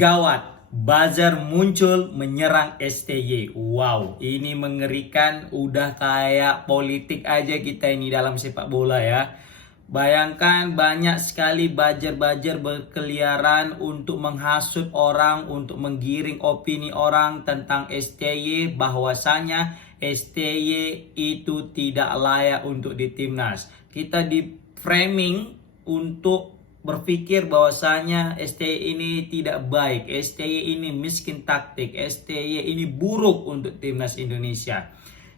Gawat, buzzer muncul menyerang STY. Wow, ini mengerikan. Udah kayak politik aja kita ini dalam sepak bola ya. Bayangkan banyak sekali buzzer-buzzer berkeliaran untuk menghasut orang, untuk menggiring opini orang tentang STY, bahwasanya STY itu tidak layak untuk di timnas. Kita di framing untuk berpikir bahwasanya STY ini tidak baik, STY ini miskin taktik, STY ini buruk untuk timnas Indonesia.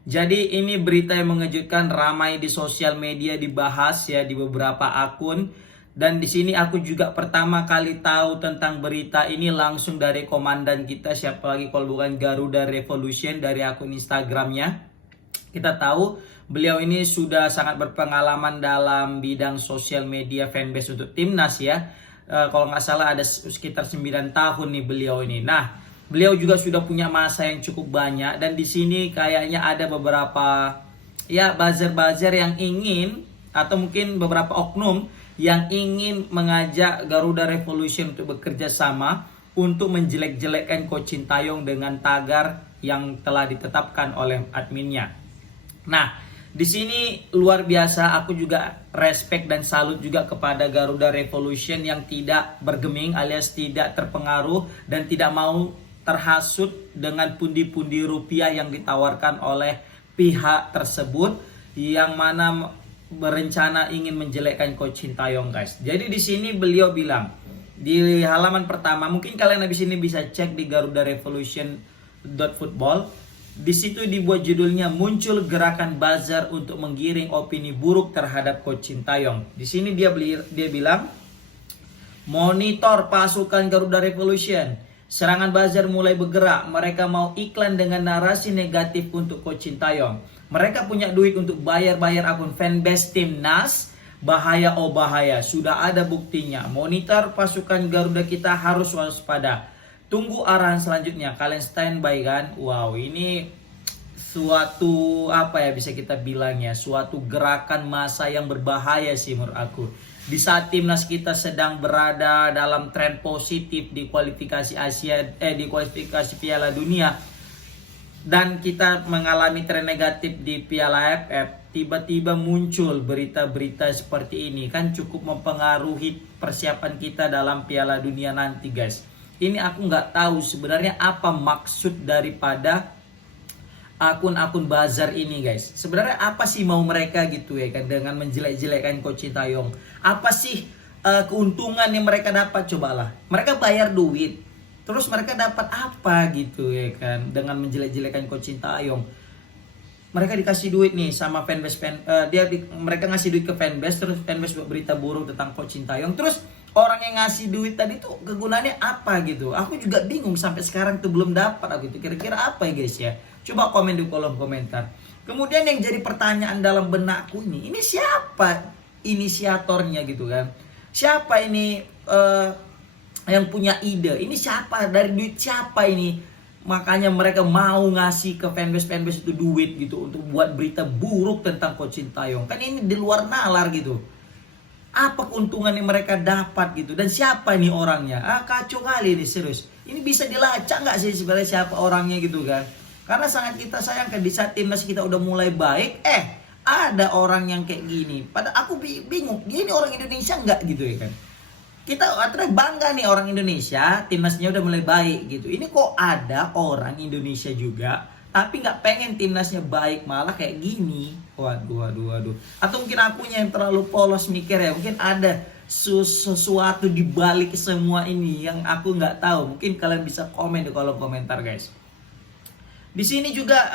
Jadi ini berita yang mengejutkan, ramai di sosial media, dibahas ya di beberapa akun. Dan di sini aku juga pertama kali tahu tentang berita ini langsung dari komandan kita, siapa lagi kalau bukan Garuda Revolution, dari akun Instagramnya. Kita tahu beliau ini sudah sangat berpengalaman dalam bidang sosial media fanbase untuk timnas ya. Kalau nggak salah ada sekitar 9 tahun nih beliau ini. Nah, beliau juga sudah punya masa yang cukup banyak, dan di sini kayaknya ada beberapa ya buzzer-buzzer yang ingin, atau mungkin beberapa oknum yang ingin mengajak Garuda Revolution untuk bekerja sama untuk menjelek-jelekkan Coach Sintayong dengan tagar yang telah ditetapkan oleh adminnya. Nah, di sini luar biasa, aku juga respect dan salut juga kepada Garuda Revolution yang tidak bergeming alias tidak terpengaruh dan tidak mau terhasut dengan pundi-pundi rupiah yang ditawarkan oleh pihak tersebut yang mana berencana ingin menjelekkan Coach Sintayong, guys. Jadi di sini beliau bilang di halaman pertama, mungkin kalian habis ini bisa cek di Garuda Revolution.football. Di situ dibuat judulnya, muncul gerakan buzzer untuk menggiring opini buruk terhadap Coach Sintayong. Di sini dia bilang, monitor pasukan Garuda Revolution. Serangan buzzer mulai bergerak. Mereka mau iklan dengan narasi negatif untuk Coach Sintayong. Mereka punya duit untuk bayar akun fanbase timnas. Bahaya oh bahaya. Sudah ada buktinya. Monitor pasukan Garuda kita harus waspada. Tunggu arahan selanjutnya. Kalian standby kan? Wow, ini suatu apa ya bisa kita bilang ya, suatu gerakan massa yang berbahaya sih menurut aku. Di saat timnas kita sedang berada dalam tren positif di kualifikasi di kualifikasi Piala Dunia, dan kita mengalami tren negatif di Piala AFF, tiba-tiba muncul berita-berita seperti ini, kan cukup mempengaruhi persiapan kita dalam Piala Dunia nanti, guys. Ini aku nggak tahu sebenarnya apa maksud daripada akun-akun buzzer ini, guys. Sebenarnya apa sih mau mereka gitu ya kan dengan menjelek-jelekkan Coach Sintayong? Apa sih keuntungan yang mereka dapat? Cobalah. Mereka bayar duit, terus mereka dapat apa gitu ya kan dengan menjelek-jelekkan Coach Sintayong? Mereka dikasih duit nih sama fanbase mereka ngasih duit ke fanbase, terus fanbase buat berita buruk tentang Coach Sintayong. Terus orang yang ngasih duit tadi tuh kegunaannya apa gitu? Aku juga bingung sampai sekarang tuh belum dapat aku itu. Kira-kira apa ya guys ya? Coba komen di kolom komentar. Kemudian yang jadi pertanyaan dalam benakku ini siapa inisiatornya gitu kan? Siapa ini yang punya ide? Ini siapa? Dari duit siapa ini? Makanya mereka mau ngasih ke fanbase itu duit gitu untuk buat berita buruk tentang Coach Sintayong. Kan ini di luar nalar gitu. Apa keuntungan yang mereka dapat gitu, dan siapa nih orangnya? Kacau kali ini, serius. Ini bisa dilacak nggak sih sebenarnya siapa orangnya gitu kan? Karena sangat kita sayangkan di saat timnas kita udah mulai baik, ada orang yang kayak gini. Padahal aku bingung, dia ini orang Indonesia nggak gitu ya kan? Kita akhirnya bangga nih orang Indonesia, timnasnya udah mulai baik gitu. Ini kok ada orang Indonesia juga tapi nggak pengen timnasnya baik, malah kayak gini. Waduh. Atau mungkin akunya yang terlalu polos mikir ya. Mungkin ada sesuatu di balik semua ini yang aku nggak tahu. Mungkin kalian bisa komen di kolom komentar, guys. Di sini juga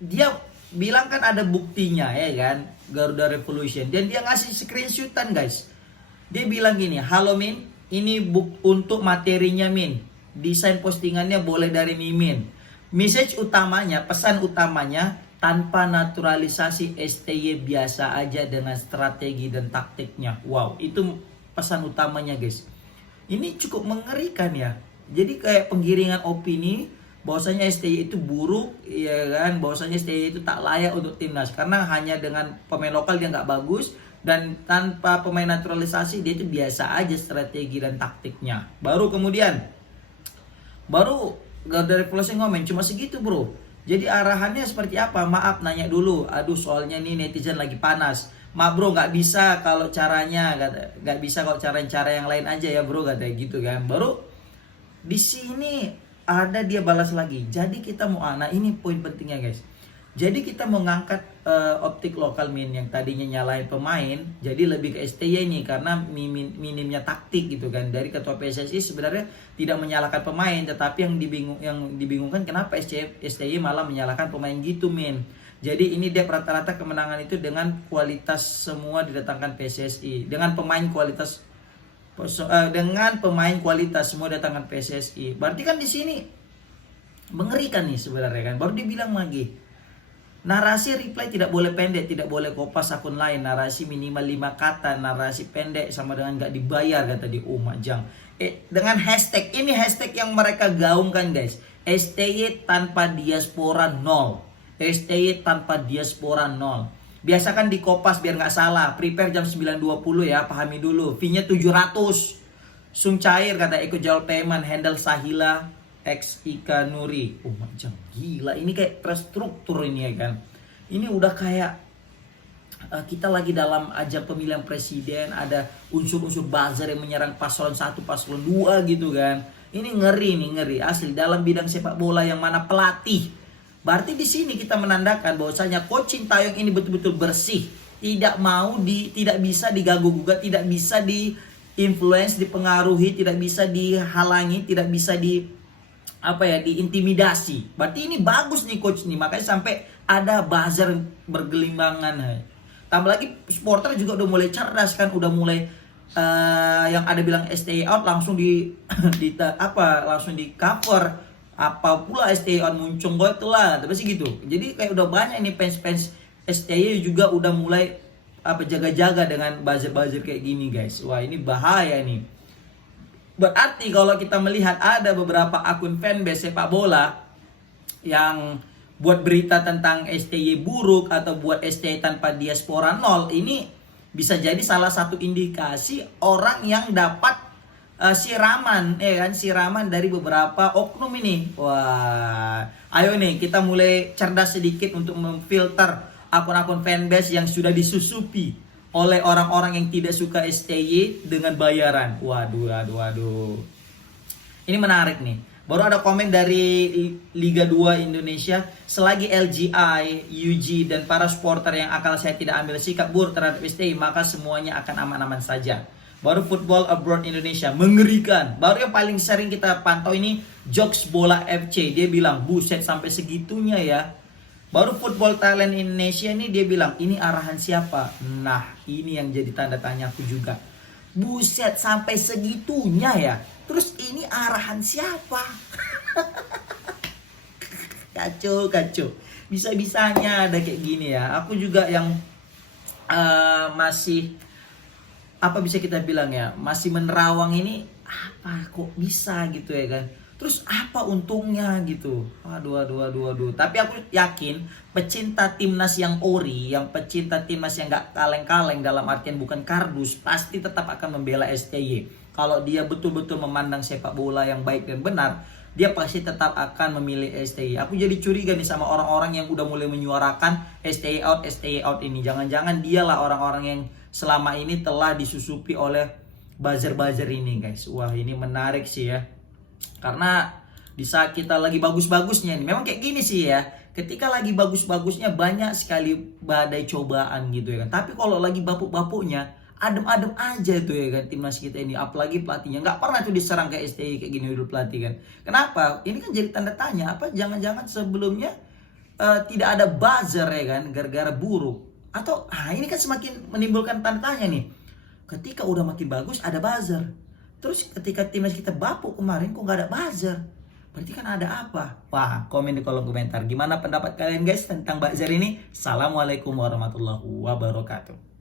dia bilang kan ada buktinya ya kan, Garuda Revolution. Dan dia ngasih screenshotan, guys. Dia bilang gini, halo Min, ini untuk materinya Min. Desain postingannya boleh dari Mimin. Message utamanya, pesan utamanya, tanpa naturalisasi STY biasa aja dengan strategi dan taktiknya. Wow, itu pesan utamanya, guys. Ini cukup mengerikan ya. Jadi kayak penggiringan opini bahwasanya STY itu buruk, ya kan? Bahwasanya STY itu tak layak untuk timnas karena hanya dengan pemain lokal dia nggak bagus, dan tanpa pemain naturalisasi dia itu biasa aja strategi dan taktiknya. Baru kemudian Baru Garuda Revolusi ngomong cuma segitu bro. Jadi arahannya seperti apa? Maaf nanya dulu. Aduh soalnya nih netizen lagi panas. Maaf bro nggak bisa kalau caranya, nggak bisa kalau cara yang lain aja ya bro, katanya gitu kan. Baru di sini ada dia balas lagi. Jadi kita mau ini poin pentingnya guys. Jadi kita mau ngangkat optik lokal min yang tadinya nyalain pemain, jadi lebih ke STY nih karena minimnya taktik gitu kan. Dari ketua PSSI sebenarnya tidak menyalahkan pemain, tetapi yang dibingungkan kenapa STY malah menyalahkan pemain gitu min. Jadi ini dia rata-rata kemenangan itu dengan kualitas semua didatangkan PSSI, dengan pemain kualitas semua datangkan PSSI. Berarti kan di sini mengerikan nih sebenarnya kan. Baru dibilang lagi. Narasi reply tidak boleh pendek, tidak boleh kopas akun lain. Narasi minimal 5 kata, narasi pendek sama dengan nggak dibayar kata di Majang. Dengan hashtag, ini hashtag yang mereka gaungkan guys. STY tanpa diaspora 0. STY tanpa diaspora 0. Biasakan di kopas biar nggak salah. Prepare jam 9.20 ya, pahami dulu. Fee-nya 700. Sung cair kata ikut jual payment, handle Sahila X Ika Nuri. Macam gila, ini kayak terstruktur ini ya kan. Ini udah kayak kita lagi dalam ajang pemilihan presiden, ada unsur-unsur buzzer yang menyerang paslon 1, paslon 2 gitu kan. Ini ngeri asli dalam bidang sepak bola yang mana pelatih. Berarti di sini kita menandakan bahwasanya Coach Sintayong ini betul-betul bersih, tidak bisa diganggu gugat, tidak bisa di-influence, dipengaruhi, tidak bisa dihalangi, tidak bisa diintimidasi. Berarti ini bagus nih coach nih, makanya sampai ada buzzer bergelimbangan. Tambah lagi supporter juga udah mulai cerdas kan, udah mulai yang ada bilang STY out langsung langsung di cover. Apa pula STY out muncul itulah, tapi sih gitu. Jadi kayak udah banyak ini fans STY juga udah mulai jaga-jaga dengan buzzer-buzzer kayak gini guys. Wah, ini bahaya nih. Berarti kalau kita melihat ada beberapa akun fanbase sepak bola yang buat berita tentang STY buruk atau buat STY tanpa diaspora 0, ini bisa jadi salah satu indikasi orang yang dapat siraman dari beberapa oknum ini. Wah, ayo nih kita mulai cerdas sedikit untuk memfilter akun-akun fanbase yang sudah disusupi oleh orang-orang yang tidak suka STY dengan bayaran. Waduh. Ini menarik nih. Baru ada komen dari Liga 2 Indonesia. Selagi LGI, UG, dan para supporter yang akal saya tidak ambil sikap buruk terhadap STY, maka semuanya akan aman-aman saja. Baru Football Abroad Indonesia, mengerikan. Baru yang paling sering kita pantau ini, Jokes Bola FC. Dia bilang, buset sampai segitunya ya. Baru Football Talent Indonesia ini dia bilang, ini arahan siapa? Nah, ini yang jadi tanda tanya aku juga. Buset, sampai segitunya ya. Terus ini arahan siapa? Kacau. Bisa-bisanya ada kayak gini ya. Aku juga yang masih, bisa kita bilang ya, masih menerawang ini, kok bisa gitu ya kan. Terus apa untungnya gitu? Waduh. Tapi aku yakin pecinta timnas yang ori, yang pecinta timnas yang gak kaleng-kaleng dalam artian bukan kardus, pasti tetap akan membela STY. Kalau dia betul-betul memandang sepak bola yang baik dan benar, dia pasti tetap akan memilih STY. Aku jadi curiga nih sama orang-orang yang udah mulai menyuarakan STY out ini. Jangan-jangan dialah orang-orang yang selama ini telah disusupi oleh buzzer-buzzer ini guys. Wah, ini menarik sih ya. Karena di saat kita lagi bagus-bagusnya nih, memang kayak gini sih ya. Ketika lagi bagus-bagusnya banyak sekali badai cobaan gitu ya kan. Tapi kalau lagi bapuk-bapuknya, adem-adem aja tuh ya kan timnas kita ini. Apalagi pelatihnya nggak pernah tuh diserang kayak STY kayak gini dulu pelatih kan. Kenapa? Ini kan jadi tanda tanya. Apa jangan-jangan sebelumnya tidak ada buzzer ya kan, gara-gara buruk? Atau ini kan semakin menimbulkan tanda tanya nih. Ketika udah makin bagus ada buzzer. Terus ketika timnas kita bapuk kemarin kok nggak ada buzzer? Berarti kan ada apa? Wah, komen di kolom komentar. Gimana pendapat kalian guys tentang buzzer ini? Assalamualaikum warahmatullahi wabarakatuh.